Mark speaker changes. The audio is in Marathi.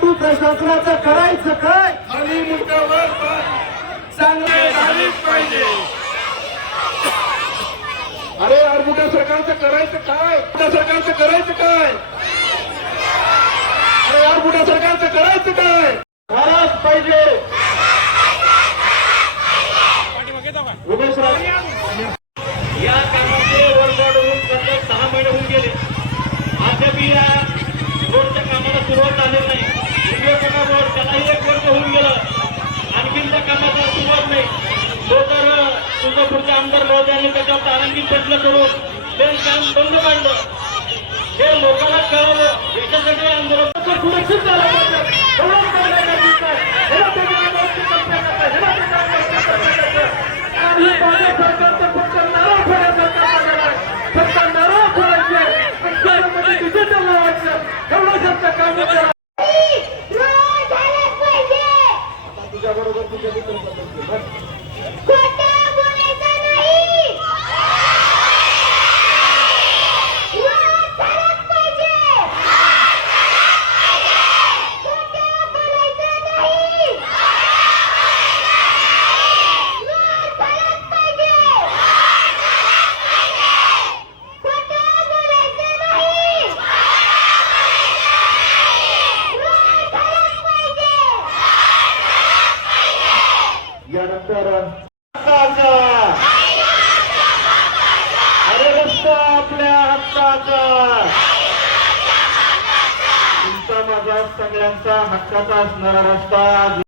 Speaker 1: तू प्रशासनाचं करायचं काय?
Speaker 2: आणि मुद्द्यावर
Speaker 1: चांगलं
Speaker 2: झालीच पाहिजे. अरे यार मोठ्या सरकारचं करायचं काय? मोठ्या सरकारचं करायचं काय? अरे यार मोठ्या सरकारचं करायचं काय?
Speaker 1: झालाच पाहिजे.
Speaker 3: तुळजापूरचे आमदार महोदयांनी त्याच्यावर तारांकित प्रश्न करून ते काम बंद पाडलं. हे लोकांना कळवलं. देशासाठी हे आंदोलन सुरक्षित झालं पाहिजे.
Speaker 1: यानंतर
Speaker 3: अरे रस्ता आपल्या हक्काचा.
Speaker 1: तुमचा माझा सगळ्यांचा हक्काचा असणारा रस्ता.